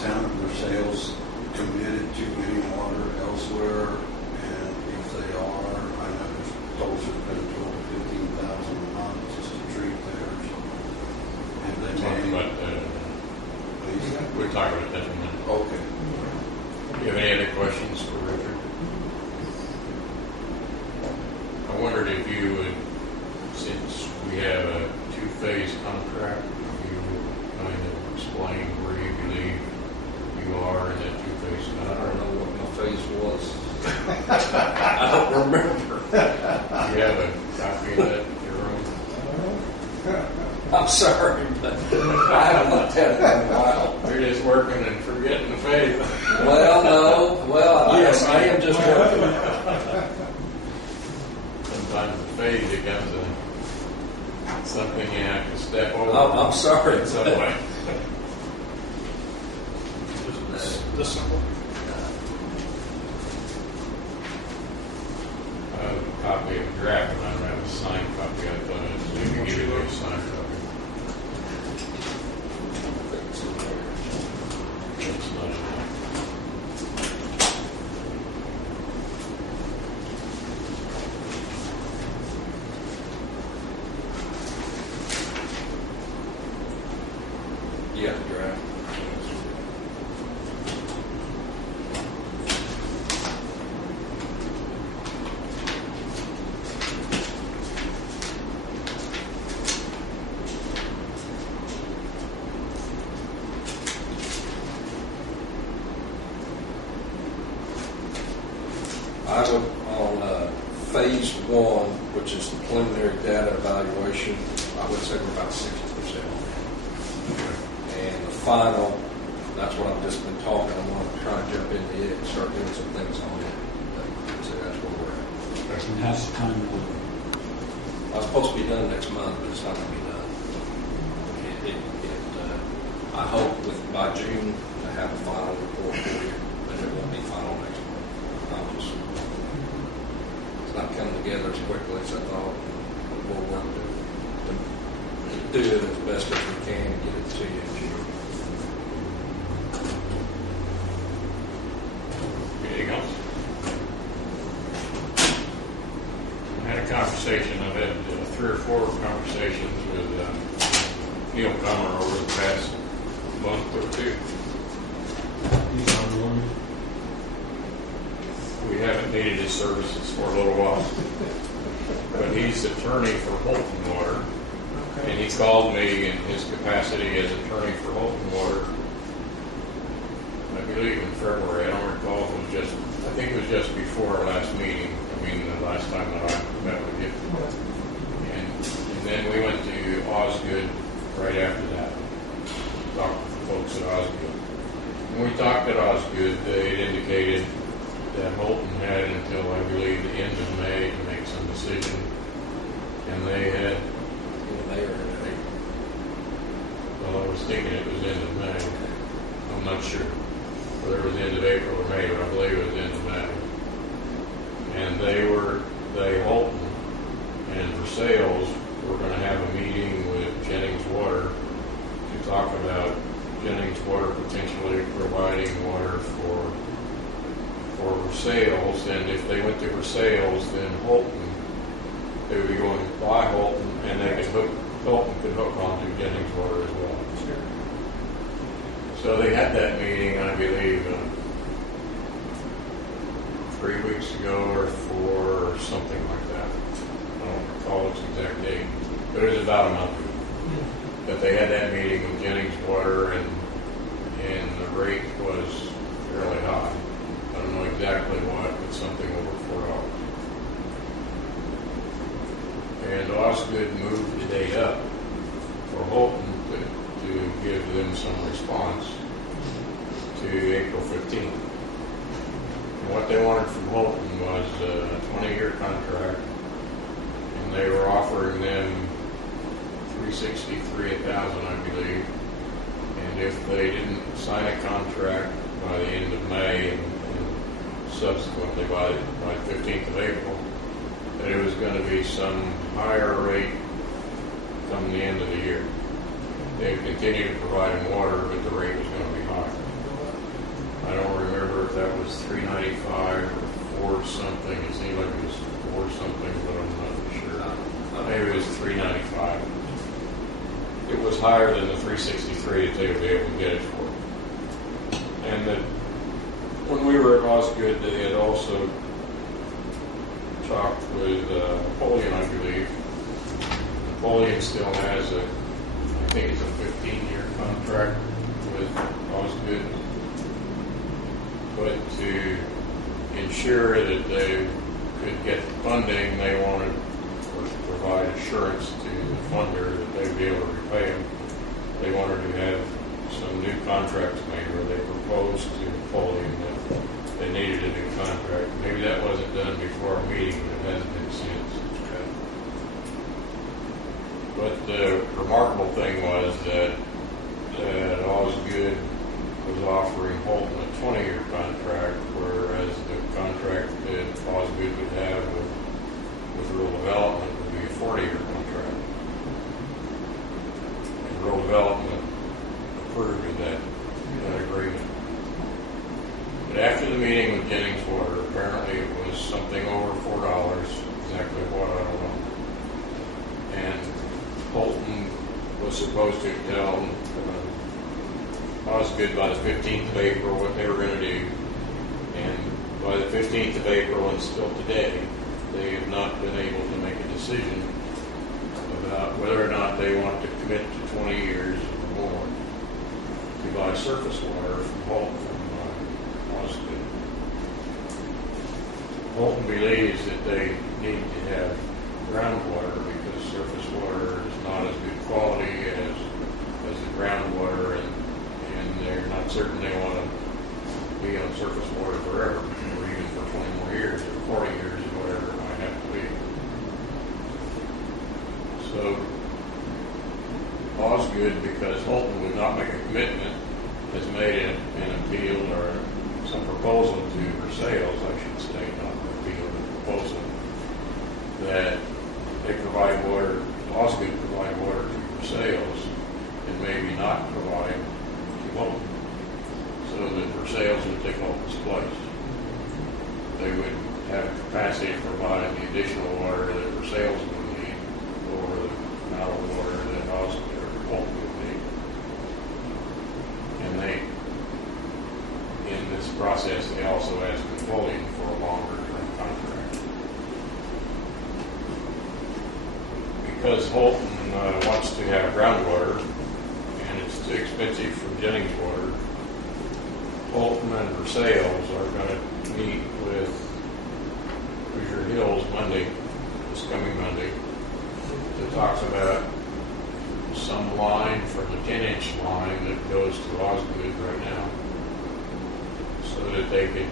town of Versailles committed to getting water elsewhere? And if they are, I know there's tolls have been 12 to 15,000 a month just to treat there. So, and they Talking may, about please. we're talking about that in a minute. Okay. Do you have any other questions for Richard? I wondered if you would, since we have a two-phase contract, you would kind of explain where you believe you are in that two-phase I contract. don't know what my phase was. I don't remember. Do you have a copy of that, Jerome? I'm sorry, but I haven't looked at it in a while. You're just working and forgetting the phase. Well, no. Well, yes, I am just working. Sometimes the phase becomes something you have to step over. Oh, I'm sorry. In some way. This simple. I have a copy of the draft, and I don't have a signed copy. I thought I could give you a signed copy. It's not enough. Yeah, draft. I would, on phase one, which is the preliminary data evaluation, I would say we're about 60%. And the final, that's what I've just been talking. I'm going to try and jump into it and start doing some things on it. So that's where we're at. And how's the time going? I was supposed to be done next month, but it's not going to be done. I hope by June to have a final report for you, but it won't be final next month. It's not coming together as quickly as I thought. We'll work to do it as best as we can and get it to you in June. Anything else? I had a conversation. I've had 3 or 4 conversations with Neil Comer over the past month or 2. He's on one. We haven't needed his services for a little while. But he's attorney for Holton Water. And he called me in his capacity as attorney for Holton Water, I believe in February. I don't recall if it was just, I think it was just before our last meeting. I mean, the last time that I met with you. And then we went to Osgood right after that. Talked to the folks at Osgood. When we talked at Osgood, they had indicated that Holton had until, I believe, the end of May to make some decision. And they had, well, I was thinking it was end of May. I'm not sure whether it was end of April or May, but I believe it was end of May. And Holton and Versailles were going to have a meeting with Jennings Water to talk about Jennings Water potentially providing water for Versailles. And if they went to Versailles, then Holton, they would be going by Holton, and they could Holton could hook onto Jennings Water as well. Sure. So they had that meeting, I believe, 3 weeks ago or 4 or something like that. I don't recall its exact date, but it was about a month ago. But they had that meeting with Jennings Water, and the rate was fairly high. I don't know exactly what, but something over $4. And Osgood moved the date up for Holton to give them some response to April 15th. And what they wanted from Holton was a 20-year contract, and they were offering them $363,000, I believe. And if they didn't sign a contract by the end of May and subsequently by the 15th of April, that it was going to be some higher rate come the end of the year. They would continue to provide them water, but the rate was going to be higher. that was $395 or $4 something. It seemed like it was $4 something, but I'm not sure. Maybe it was $395. It was higher than the $363 that they would be able to get it for. And that when we were at Osgood, they had also talked with Napoleon, I believe. Napoleon still has I think it's a 15-year contract with Osgood. But to ensure that they could get funding, they wanted to provide assurance to the funder that they'd be able to repay them. They wanted to have some new contracts made where they proposed to Napoleon that they needed a new contract. Maybe that wasn't done before our meeting, but it hasn't been since. But the remarkable thing was that Osgood was offering Holton a 20-year contract, whereas the contract that Osgood would have with rural development would be a 40-year contract. And rural development approved of that agreement. But after the meeting with Jennings Water, apparently it was something over $4, exactly what, I don't know. And Holton was supposed to tell Osgood by the 15th of April what they were going to do. And by the 15th of April and still today, they have not been able to make a decision about whether or not they want to commit to 20 years or more to buy surface water from Holton from Osgood. Holton believes that they need to have groundwater because surface water is not as good quality as the groundwater, and they're not certain they want to be on surface water forever, or even for 20 more years, or 40 years, or whatever it might have to be. So Osgood, because Holton would not make a commitment, has made an appeal or some proposal to Versailles, I should say, not an appeal, but proposal, that they provide water, Osgood provide water to Versailles, and maybe not provide to Holton, so that Versailles would take Holton's place. They would have capacity to provide the additional water that Versailles would need, or the amount of water that Osgood or Holton would need. And they, in this process, they also asked Napoleon for a longer-term contract. Because Holton wants to have groundwater, and it's too expensive from Jennings Water, Holton and Versailles are going to meet with Hoosier Hills this coming Monday, to talk about some line from the 10-inch line that goes to Osgood right now, so that they could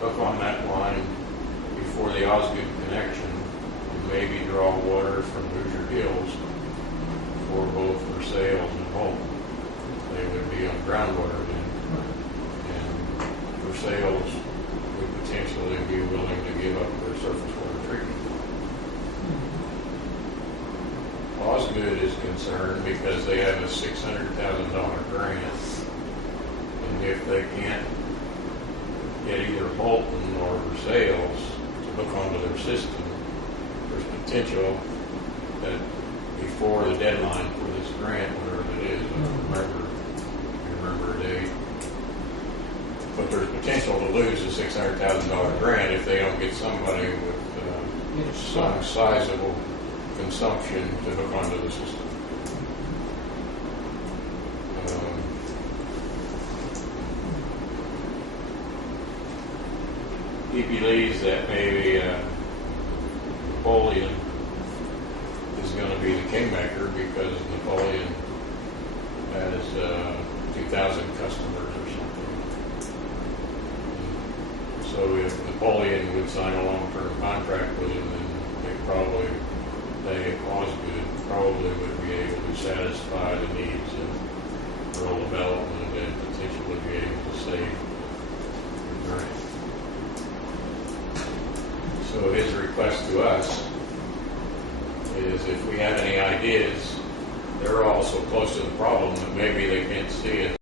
hook on that line before the Osgood connection and maybe draw water from Hoosier Hills for both Versailles and Holton. They would be on groundwater then, and Versailles would potentially be willing to give up their surface water treatment. Osgood is concerned because they have a $600,000 grant, and if they can't get either Holton or Versailles to hook onto their system, there's potential that before the deadline for this grant, whatever it is, I don't remember a date, but there's potential to lose a $600,000 grant if they don't get somebody with some sizable consumption to hook onto the system. He believes that maybe Napoleon is going to be the kingmaker because Napoleon has 2,000 customers or something. So if Napoleon would sign a long-term contract with him, then Osgood probably would be able to satisfy the needs of rural development and potentially be able to save the grant. So his request to us is if we have any ideas, they're all so close to the problem that maybe they can't see